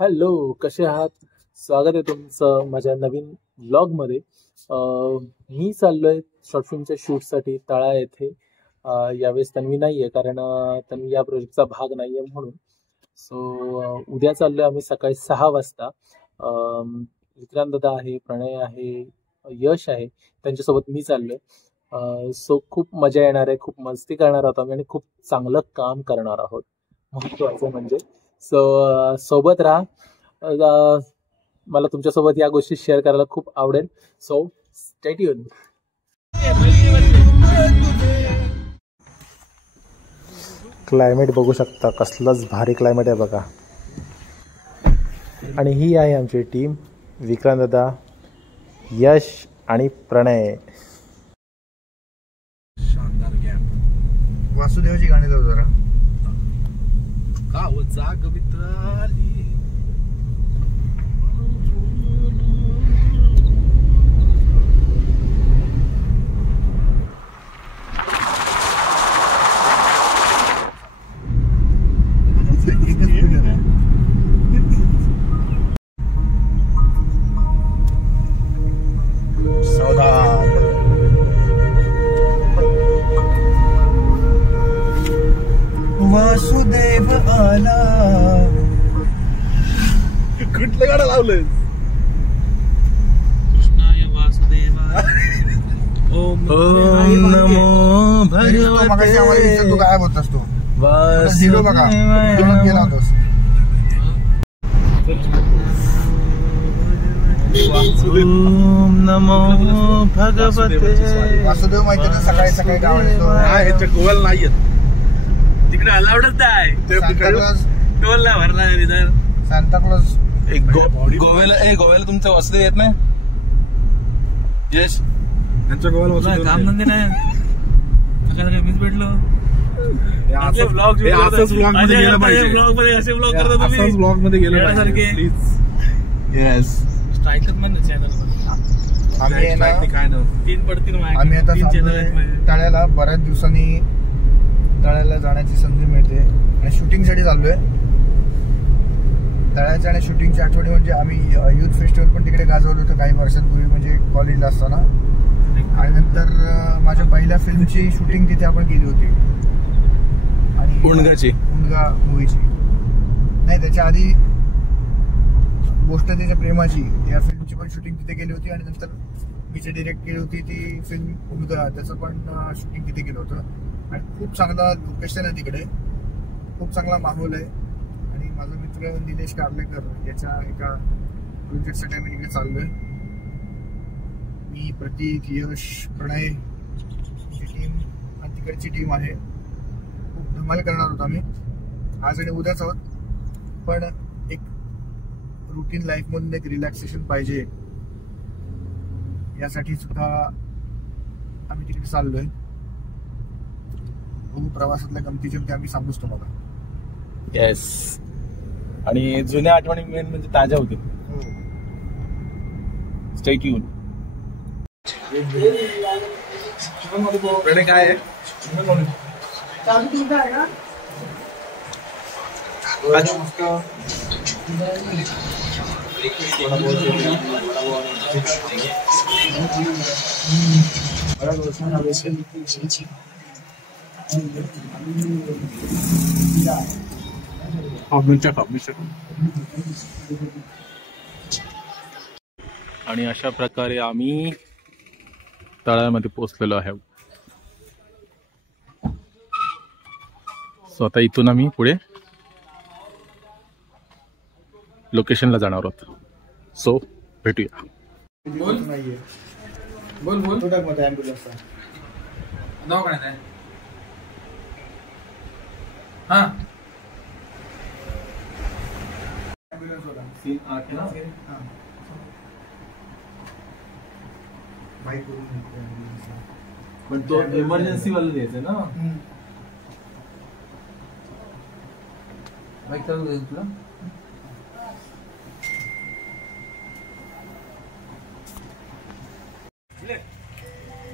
Hello, कसे आहात? स्वागत आहे तुमचं माझ्या नवीन व्लॉगमध्ये. मी चाललोय शॉर्ट फिल्मच्या शूटसाठी तळा येथे. यावेळेस तन्वी नाही आहे, कारण तन्वी या प्रोजेक्टचा भाग नाही आहे म्हणून. सो उद्या चाललोय आम्ही सकाळी 6 वाजता. विक्रांत दादा आहे, प्रणय आहे, यश आहे, त्यांच्यासोबत मी चाललोय. सो खूप मजा येणार आहे, खूप मस्ती करणार आहोत आम्ही आणि खूप चांगलं काम करणार आहोत, महत्त्वाचं म्हणजे. सो सोबत राहा. मला तुमच्यासोबत या गोष्टी शेअर करायला खूप आवडेल. So stay tune. क्लायमेट बघू शकता, कसलंच भारी क्लायमेट आहे बघा. आणि ही आहे आमची टीम, विक्रांत दादा, यश आणि प्रणय. शानदार गॅप. वासुदेवची गाणी जाऊ जरा. गाव जाग मित्राली. वासुदेव आला. कुठलं गाणं लावलंय? कृष्णाय वासुदेवा ओम नमो भगवते. तू गायब होतास, तू झिरो बघा गेला होतास. ओम नमो भगवते. वासुदेव माहिती आहे सकाळी सकाळी गावाला गोव्याला नाही येत, तिकडे अलाउडच आहे. टोल ला भरला इधर सांताक्लॉज. गोव्याला तुमचं वासुदेव येत नाही? यश त्यांच्या गोव्याला काम धंदे नाही. सकाळी मीच भेटलो. ब्लॉग मध्ये गेलं पाहिजे. ब्लॉग मध्ये असे ब्लॉग करता तुम्ही, ब्लॉग मध्ये गेलं पाहिजे प्लीज. येस स्ट्राईकच म्हण चॅनल. आम्ही काय ना 3 पडतील. आम्ही आता तळ्याला बऱ्याच दिवसांनी तळ्याला जाण्याची संधी मिळते आणि शूटिंगसाठी चाललोय. तळ्याच्या आणि शूटिंगची आठवणी म्हणजे आम्ही युथ फेस्टिवल पण तिकडे गाजवलं होतं काही वर्षांपूर्वी, म्हणजे कॉलेजला असताना. आणि नंतर माझ्या पहिल्या फिल्मची शूटिंग तिथे आपण केली होती, आणि उंडगा मूवीची नाही, त्याच्या आधी गोष्ट त्याच्या प्रेमाची या फिल्मची पण शूटिंग तिथे केली होती. आणि नंतर मी जे डिरेक्ट केली होती ती फिल्म उंडगा, त्याचं पण शूटिंग तिथे केलं होतं. आणि खूप चांगला लोकेशन आहे तिकडे, खूप चांगला माहोल आहे. आणि माझा मित्र निलेश कारलेकर याच्या एका प्रोजेक्टसाठी आम्ही तिकडे चाललोय. मी, प्रतीक, यश, प्रणय ची टीम आणि तिकडची टीम आहे. खूप धमाल करणार होतो आम्ही आज आणि उद्याच आहोत. पण एक रुटीन लाईफ मधून एक रिलॅक्सेशन पाहिजे, यासाठी सुद्धा आम्ही तिकडे चाललोय. प्रवासातल्या गमती जमती आम्ही सांगूच तुम्हाला. येस, आणि जुन्या आठवणी मेन म्हणजे ताज्या होतील. Stay tune. काय आहे आणि अशा प्रकारे आम्ही तळ्यामध्ये पोहोचलेलो आहे. सो आता इथून आम्ही पुढे लोकेशनला जाणार आहोत. सो भेटूया. बोल बोल बोल. तो टाक मध्ये ॲम्ब्युलन्सचा दवाखान्यात आहे. हां ॲम्ब्युलन्स होता सीन 8 ना. हां बाईक करून पण तो इमर्जन्सी वाला द्यायचं ना. बाईक चालू द्यायचं तुला.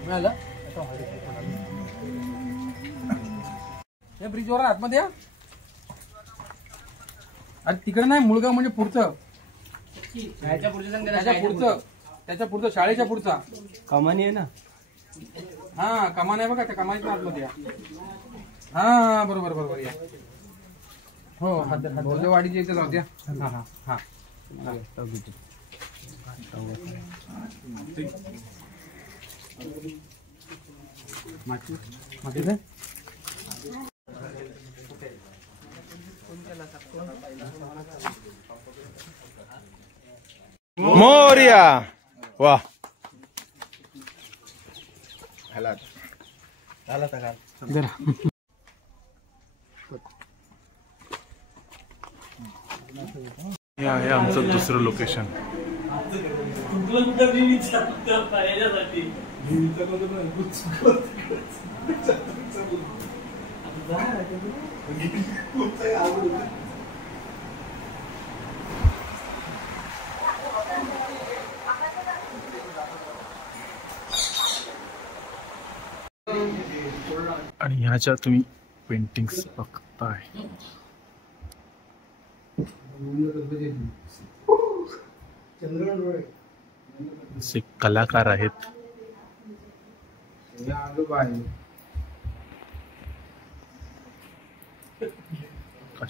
मिळालं या ब्रिजवर आतमध्ये या. अरे तिकडे नाही, मुळगाव म्हणजे पुढचं, त्याच्या पुढचं शाळेच्या पुढचा कमानी आहे ना. हा कमान आहे बघा, त्या कमानीच्या आतमध्ये या. हा बरोबर बरोबर या. हो वाडीच्या इथे जाऊ द्या. हा हा हा मोरया. वा हे आहे आमचं दुसरं लोकेशन. आणि ह्याच्या तुम्ही पेंटिंग्स बघताय. असे कलाकार आहेत.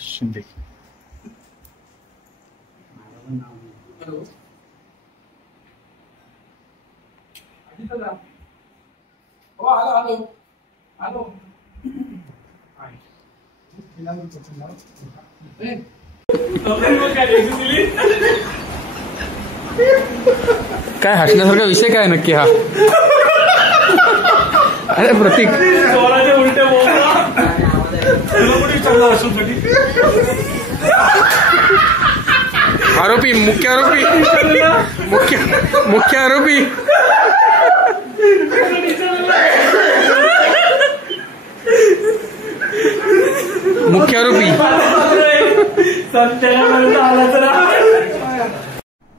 शिंदे. काय हसण्यासारखा विषय काय नक्की हा? अरे प्रतीक आरोपी, मुख्य आरोपी, मुख्य आरोपी. मुख्य आरोपी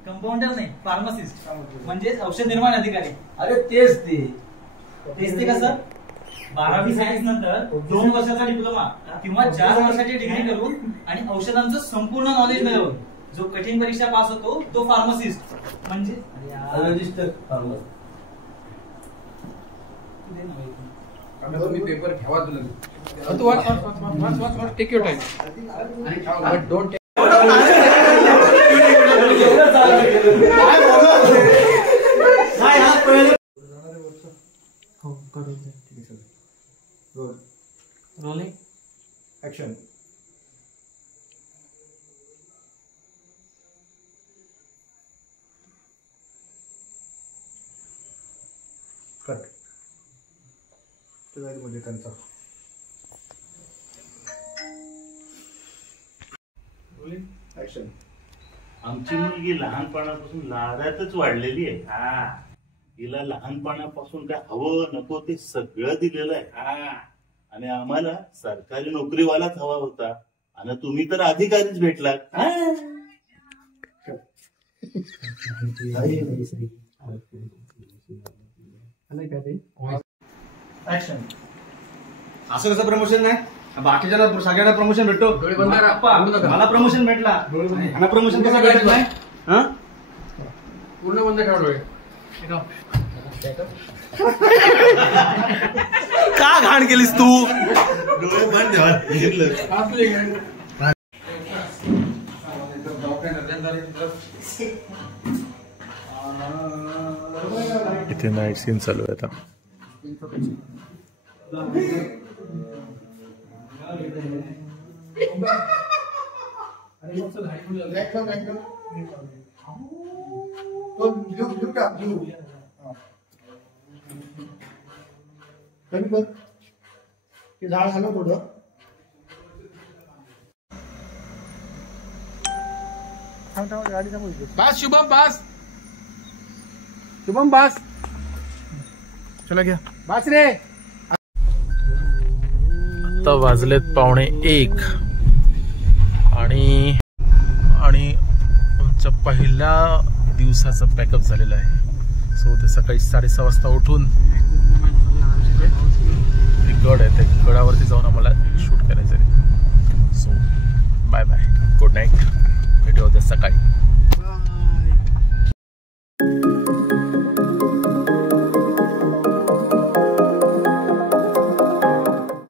कंपाऊंडर नाही, फार्मासिस्ट म्हणजे औषध निर्माण अधिकारी. अरे तेच ते कसं 12वी सायन्स नंतर 2 वर्षाचा डिप्लोमा किंवा 4 वर्षाची डिग्री करून आणि औषधांचं संपूर्ण नॉलेज मिळवून जो कठीण परीक्षा पास होतो तो फार्मासिस्ट म्हणजे रजिस्टर फार्मसी. तुम्ही पेपर घ्यावा तुला, तू वाच, take your time but don't. Rolling action. Cut. मध्ये त्यांचा ऍक्शन. आमची मुलगी लहानपणापासून लाडातच वाढलेली आहे. तिला लहानपणापासून काय हवं नको ते सगळं दिलेलं आहे. आणि आम्हाला सरकारी नोकरीवालाच हवा होता आणि तुम्ही तर अधिकारीच भेटलात. असं कसं प्रमोशन नाही? बाकीच्या सगळ्यांना प्रमोशन भेटतो, मला प्रमोशन भेटला. प्रमोशन कसं भेटत नाही? पूर्ण बंद करा डोळे. का घाण केलीस तू? डोळे बंद इथे नाईट सीन चालू आहे आता. कमी कर ते झाड हलव थोडं. बस शुभम, बस शुभम, बस. चला घ्या बस रे. आता वाजलेत 1:15 आणि आमच्या पहिल्या दिवसाचं पॅकअप झालेलं आहे. सो ते सकाळी 6:30 वाजता उठून